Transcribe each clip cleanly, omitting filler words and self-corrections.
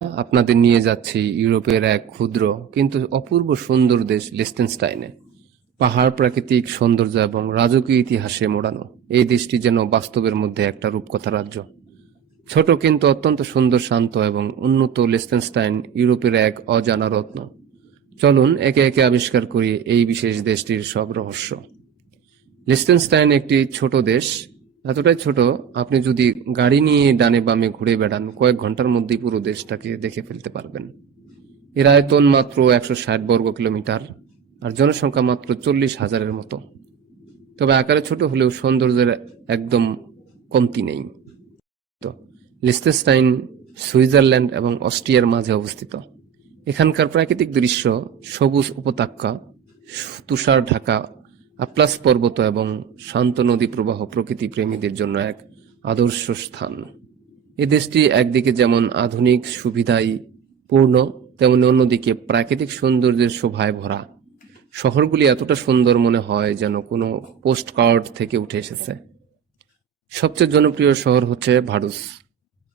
আপনাদের নিয়ে যাচ্ছি ইউরোপের এক ক্ষুদ্র কিন্তু অপূর্ব সুন্দর দেশ লিechtenstein-এ। পাহাড়, প্রাকৃতিক সৌন্দর্য এবং রাজকীয় ইতিহাসে মোড়ানো এই দেশটি যেন বাস্তবের মধ্যে একটা রূপকথা রাজ্য। ছোট কিন্তু অত্যন্ত সুন্দর, শান্ত এবং উন্নত লিechtenstein ইউরোপের এক অজানা রত্ন। চলুন একে একে আবিষ্কার করি এই বিশেষ দেশটির সব রহস্য। লিechtenstein একটি ছোট দেশ, এতটাই ছোট আপনি যদি গাড়ি নিয়ে ডানে বামে ঘুরে বেড়ান কয়েক ঘন্টার মধ্যেই পুরো দেশটাকে দেখে ফেলতে পারবেন। এর আয়তন মাত্র 160 বর্গ কিলোমিটার আর জনসংখ্যা মাত্র 40,000-এর মতো। তবে আকারে ছোট হলেও সৌন্দর্যের একদম কমতি নেই। তো লিechtenstein সুইজারল্যান্ড এবং অস্ট্রিয়ার মাঝে অবস্থিত। এখানকার প্রাকৃতিক দৃশ্য, সবুজ উপত্যকা, তুষার ঢাকা আটলাস পর্বত এবং শান্ত নদী প্রবাহ প্রকৃতি প্রেমীদের জন্য এক আদর্শ স্থান। এ দেশটি একদিকে যেমন আধুনিক সুবিধায় পূর্ণ, তেমনি অন্যদিকে প্রাকৃতিক সৌন্দর্যের শোভায় ভরা। শহরগুলি এতটা সুন্দর মনে হয় যেন কোনো পোস্টকার্ড থেকে উঠে এসেছে। সবচেয়ে জনপ্রিয় শহর হচ্ছে ভার্ডুস,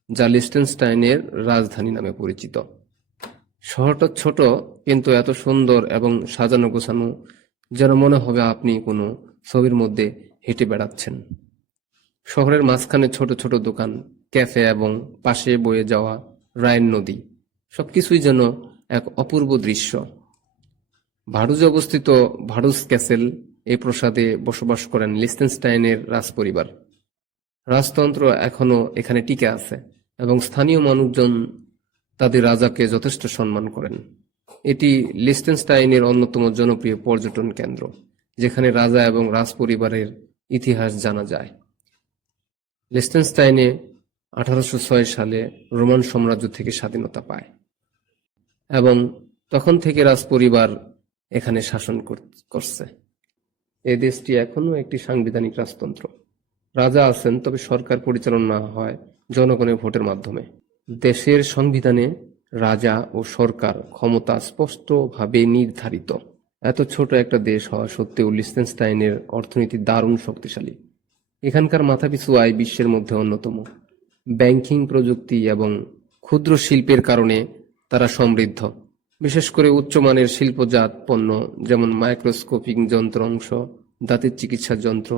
যা লিechtenstein-এর রাজধানী নামে পরিচিত। শহরটা ছোট কিন্তু এত সুন্দর এবং সাজানো গোছানো যেন মনে হবে আপনি কোনো ছবির মধ্যে হেঁটে বেড়াচ্ছেন। শহরের মাঝখানে ছোট ছোট দোকান, ক্যাফে এবং পাশে বয়ে যাওয়া রাইন নদী, সবকিছুই যেন এক অপূর্ব দৃশ্য। ভার্ডুসে অবস্থিত ভার্ডুস ক্যাসেল, এই প্রাসাদে বসবাস করেন লিechtenstein-এর রাজপরিবার। রাজতন্ত্র এখনো এখানে টিকে আছে এবং স্থানীয় মানুষজন তাদের রাজাকে যথেষ্ট সম্মান করেন। এটি লিechtenstein-এর অন্যতম জনপ্রিয় পর্যটন কেন্দ্র, যেখানে রাজা এবং রাজপরিবারের ইতিহাস জানা যায়। লিechtenstein 1806 সালে রোমান সাম্রাজ্য থেকে স্বাধীনতা পায় এবং তখন থেকে রাজপরিবার এখানে শাসন করছে। এই দেশটি এখনো একটি সাংবিধানিক রাজতন্ত্র। রাজা আছেন, তবে সরকার পরিচালনা হয় জনগণের ভোটের মাধ্যমে। দেশের সংবিধানে রাজা ও সরকার ক্ষমতা স্পষ্টভাবে নির্ধারিত। এত ছোট একটা দেশ হওয়া সত্ত্বেও লিechtenstein-এর অর্থনীতি দারুণ শক্তিশালী। এখানকার মাথাপিছু আয় বিশ্বের মধ্যে অন্যতম। ব্যাংকিং, প্রযুক্তি এবং ক্ষুদ্র শিল্পের কারণে তারা সমৃদ্ধ। বিশেষ করে উচ্চমানের শিল্পজাত পণ্য যেমন মাইক্রোস্কোপিক যন্ত্রাংশ, দাঁতের চিকিৎসা যন্ত্র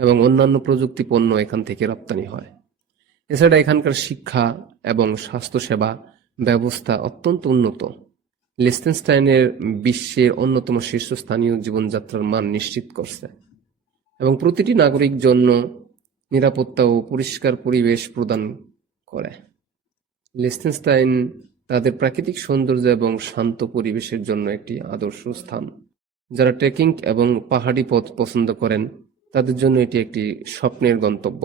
এবং অন্যান্য প্রযুক্তি পণ্য এখান থেকে রপ্তানি হয়। এছাড়া এখানকার শিক্ষা এবং স্বাস্থ্যসেবা ব্যবস্থা অত্যন্ত উন্নত। লিechtenstein-এর বিশ্বের অন্যতম শীর্ষস্থানীয় জীবনযাত্রার মান নিশ্চিত করছে এবং প্রতিটি নাগরিক জন্য নিরাপত্তা ও পরিষ্কার পরিবেশ প্রদান করে। লিechtenstein তাদের প্রাকৃতিক সৌন্দর্য এবং শান্ত পরিবেশের জন্য একটি আদর্শ স্থান। যারা ট্রেকিং এবং পাহাড়ি পথ পছন্দ করেন তাদের জন্য এটি একটি স্বপ্নের গন্তব্য।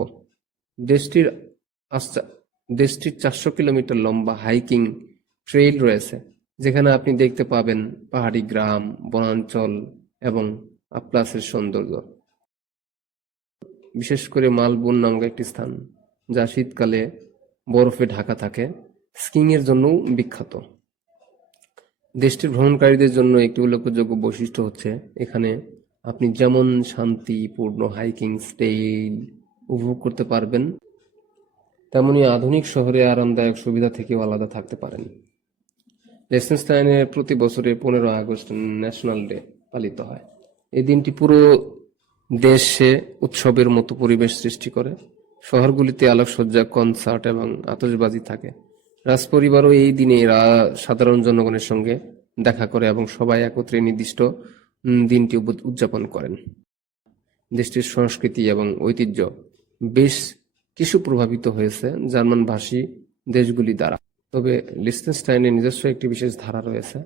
দেশটির 400 কিলোমিটার লম্বা হাইকিং ট্রেইল রয়েছে, যেখানে আপনি দেখতে পাবেন পাহাড়ি গ্রাম, বনাঞ্চল এবং আটলাসের সৌন্দর্য। বিশেষ করে মালবোর্ন নামক একটি স্থান, যা শীতকালে বরফে ঢাকা থাকে, স্কিইং এর জন্যও বিখ্যাত। দেশটির ভ্রমণকারীদের জন্য একটি উল্লেখযোগ্য বৈশিষ্ট্য হচ্ছে এখানে আপনি যেমন শান্তিপূর্ণ হাইকিং স্টাইল উপভোগ করতে পারবেন, তেমনি আধুনিক শহরে আরামদায়ক সুবিধা থেকেও আলাদা থাকতে পারেন। লিechtenstein-এ প্রতি বছরে 15 আগস্ট ন্যাশনাল ডে পালিত হয়। এই দিনটি পুরো দেশে উৎসবের মতো পরিবেশ সৃষ্টি করে। শহরগুলিতে আলোকসজ্জা, কনসার্ট এবং আতশবাজি থাকে। রাজপরিবারও এই দিনে সাধারণ জনগণের সঙ্গে দেখা করে এবং সবাই একত্রে নির্দিষ্ট দিনটি উদযাপন করেন। দেশটির সংস্কৃতি এবং ঐতিহ্য বেশ কিছু প্রভাবিত হয়েছে জার্মান ভাষী দেশগুলি দ্বারা। তবে লিechtenstein-এর নিজস্ব একটি বিশেষ ধারা রয়েছে,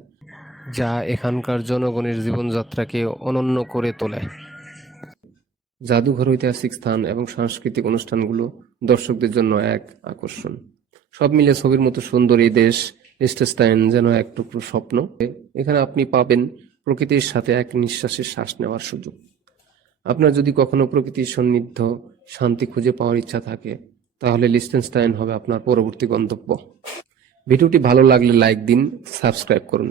যা এখানকার জনগণের জীবনযাত্রাকে অনন্য করে তোলে। জাদুঘর, ঐতিহাসিক স্থান এবং সাংস্কৃতিক অনুষ্ঠানগুলো দর্শকদের জন্য এক আকর্ষণ। সব মিলে ছবির মতো সুন্দর এই দেশ লিechtenstein যেন এক টুকরো স্বপ্ন। এখানে আপনি পাবেন প্রকৃতির সাথে এক নিঃশ্বাসে শ্বাস নেওয়ার সুযোগ। আপনার যদি কখনো প্রকৃতির সান্নিধ্য, শান্তি খুঁজে পাওয়ার ইচ্ছা থাকে, তাহলে লিechtenstein হবে আপনার পরবর্তী গন্তব্য। ভিডিওটি ভালো লাগলে লাইক দিন, সাবস্ক্রাইব করুন।